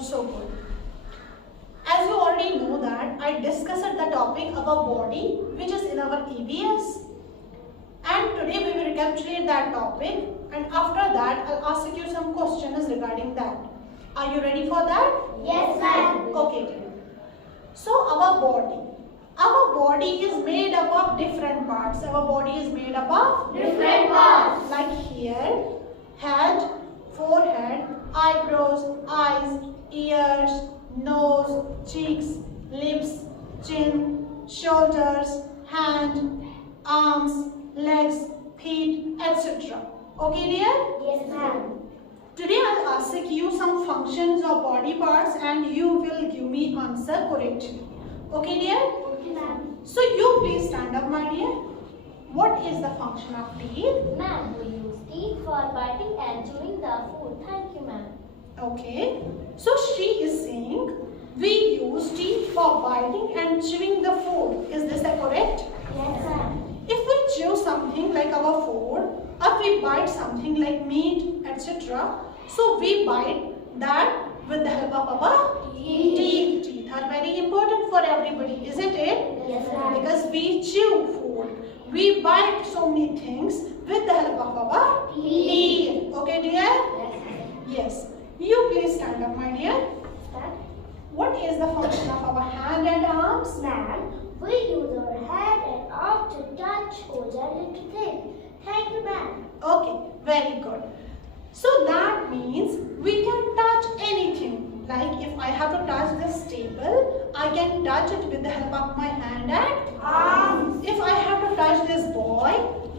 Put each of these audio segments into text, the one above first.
Also good. As you already know that I discussed the topic of our body which is in our EVS. And today we will recapitulate that topic, and after that I'll ask you some questions regarding that. Are you ready for that? Yes, ma'am. Okay, dear. So our body is made up of different parts. Our body is made up of Different parts. like here, head, forehead, eyebrows, eyes, ears, nose, cheeks, lips, chin, shoulders, hand, arms, legs, feet, etc. Okay, dear? Yes, ma'am. Today I'll ask you some functions of body parts and you will give me answer correctly. Okay, dear? Okay, ma'am. So you please stand up, my dear. What is the function of teeth? Ma'am, we use teeth for biting and chewing the food. Thank you, ma'am. Okay. So she is saying we use teeth for biting and chewing the food. Is this correct? Yes, ma'am. If we chew something like our food, or we bite something like meat, etc., so we bite that with the help of our teeth. Teeth are very important for everybody, isn't it? Yes, ma'am. Because we chew food, we bite so many things with the help of our teeth. Okay, dear? Yes. You please stand up, my dear. Stand. What is the function of our hand and arms? Ma'am, we use our hand and arm to touch, hold, and to think. Thank you, ma'am. Okay, very good. So that means we can touch anything. Like if I have to touch this table, I can touch it with the help of my hand and Arms. if I have to touch this boy,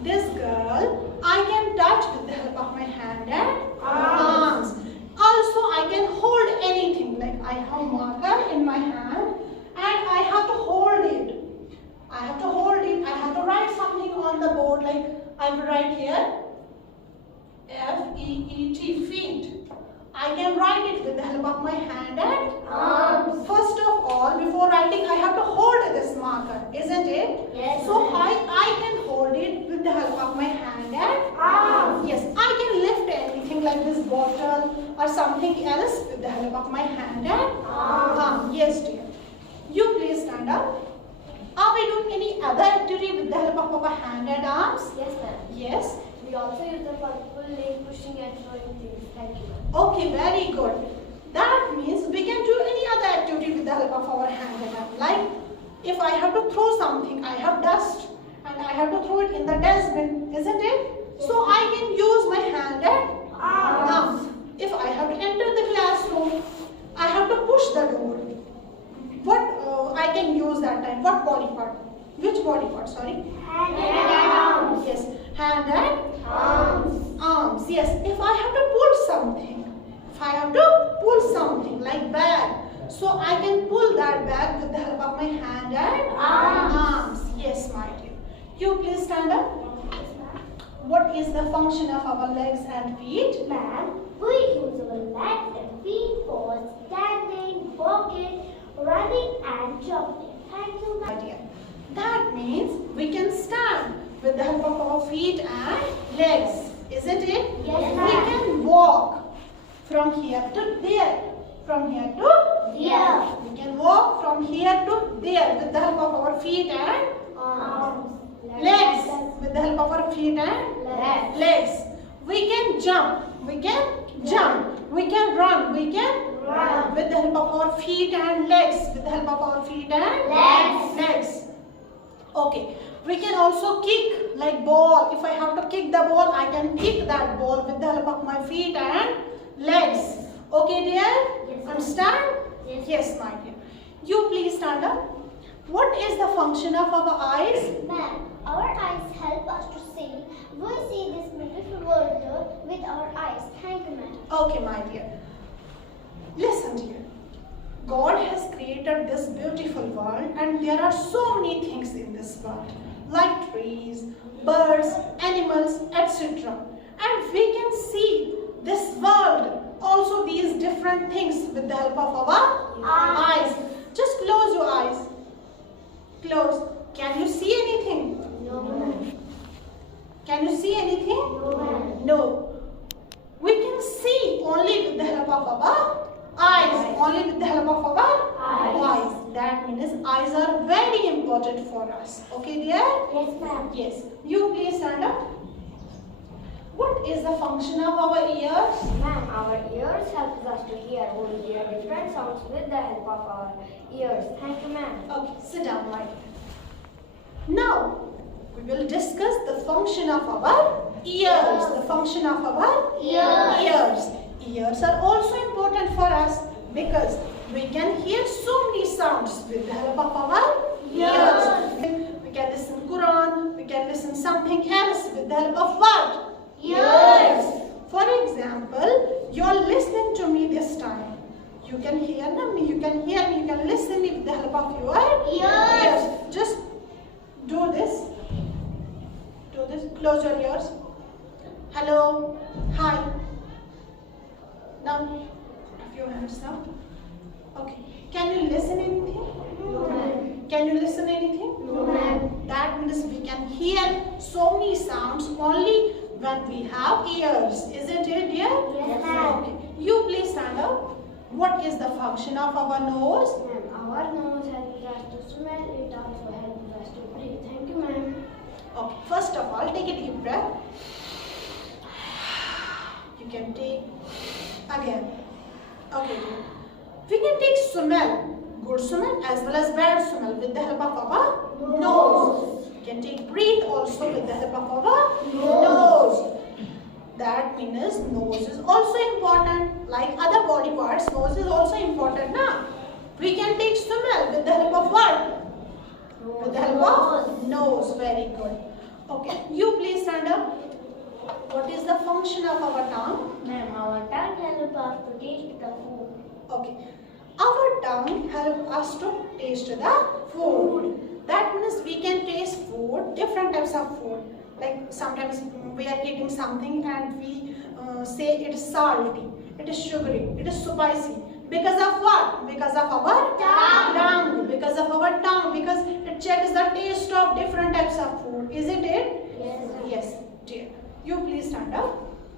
this girl, I can touch with the help of my hand and arms. Also, I can hold anything. Like I have marker in my hand and I have to hold it. I have to hold it. I have to write something on the board. Like I will write here F-E-E-T, feet. I can write it with the help of my hand and Arms. First of all, before writing, I have to hold this marker, isn't it? Yes, So ma'am. I can hold it with the help of my hand and Arms. yes, I can lift anything like this bottle or something else with the help of my hand and Arms. Yes, dear. You please stand up. Are we doing any other activity with the help of our hand and arms? Yes, ma'am. Yes. We also use them for pulling, pushing, and throwing things. Thank you, ma'am. Okay, very good. That means we can do any other activity with the help of our hand and arm. Like if I have to throw something, I have dust and I have to throw it in the dustbin, isn't it? So I can use my hand and arms. If I have to enter the classroom, I have to push the door. What I can use that time? What body part? Which body part? Sorry. Hand and arms. Yes, hand and Arms. arms. Yes, if I have to pull something, if I have to pull something like bag, so I can pull that bag with the help of my hand and arms. Yes, my dear. You please stand up. Yes, ma'am. What is the function of our legs and feet? Ma'am, we use our legs and feet for standing, walking, running, and jumping. Thank you, My ma'am. dear. That means we can stand with the help of our feet and legs, isn't it? Yes, We ma'am. can walk from here to there, from here to There. We can walk from here to there with the help of our feet and Arms. legs, with the help of our feet and Legs. legs. We can jump, we can jump, we can run, we can Run. with the help of our feet and legs, with the help of our feet and Legs. Okay, we can also kick like ball. If I have to kick the ball, I can kick that ball with the help of my feet and legs. Okay, dear? Yes, ma'am. Understand? Yes. Yes, my dear. You please stand up. What is the function of our eyes? Ma'am, our eyes help us to see. We see this beautiful world with our eyes. Thank you, ma'am. Okay, my dear. Listen, dear. God has created this beautiful world and there are so many things in this world like trees, birds, animals, etc. And we can see this world, also these different things with the help of our eyes. Just close your eyes. Close. Can you see anything? No, ma'am. Can you see anything? No, ma'am. No. We can see only with the help of our eyes. Only with the help of our eyes. That means eyes are very important for us. Okay, dear? Yes, ma'am. Yes. You please stand up. What is the function of our ears? Ma'am, our ears help us to hear different sounds with the help of our ears. Thank you, ma'am. Okay, sit down right here. Now, we will discuss the function of our ears. The function of our ears. Ears are also important for us because we can hear so many sounds with the help of our ears. We can listen Quran, we can listen something else with the help of what? Ears. For example, you are listening to me this time. You can hear me, you can listen me with the help of your ears. Just do this. Do this. Close your ears. Hello. Hi. Now, have your hands now. Okay. Can you listen anything? No, ma'am. Can you listen anything? No, ma'am. That means we can hear so many sounds only when we have ears. Isn't it, dear? Yes, ma'am. Okay. You please stand up. What is the function of our nose? Ma'am, our nose helps us to smell. It also helps us to breathe. Thank you, ma'am. Okay. First of all, take a deep breath. You can take again. Okay. We can take smell, good smell as well as bad smell with the help of our nose. We can take breathe also with the help of our nose. That means nose is also important. Like other body parts, nose is also important. Now, we can take smell with the help of what? With the help of nose. Very good. Okay, you please stand up. What is the function of our tongue? Ma'am, our tongue helps us to taste the food. Okay. Our tongue helps us to taste the food. That means we can taste food, different types of food. Like sometimes we are eating something and we say it is salty, it is sugary, it is spicy. Because of what? Because of our tongue. Because of our tongue. Because it checks the taste of different types of food. Isn't it? Yes. Yes, dear. You please stand up.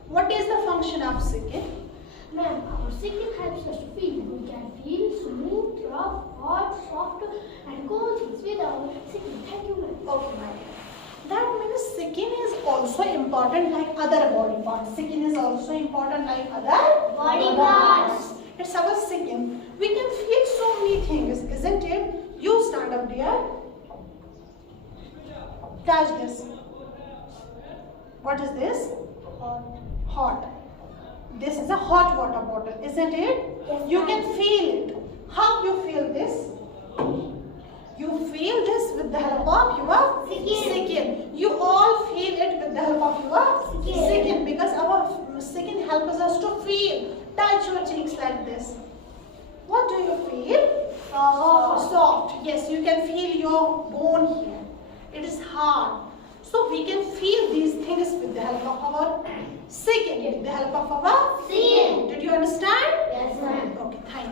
What is the function of skin? Ma'am, our skin helps us to feel. We can feel smooth, rough, hot, soft, and cold things with our skin. Thank you, ma'am. Okay, my dear. That means skin is also important like other body parts. Skin is also important like other Body parts. It's our skin. We can feel so many things, isn't it? You stand up, dear. Touch this. What is this? Hot. This is a hot water bottle, isn't it? Yes, You ma'am. can feel it. How you feel this? You feel this with the help of your skin. You all feel it with the help of your skin because our skin helps us to feel. Touch your cheeks like this. What do you feel? Soft. Yes, you can feel your bone here. It is hard. So we can feel these things with the help of our skin, with the help of our skin. Did you understand? Yes, ma'am. Okay, thank you.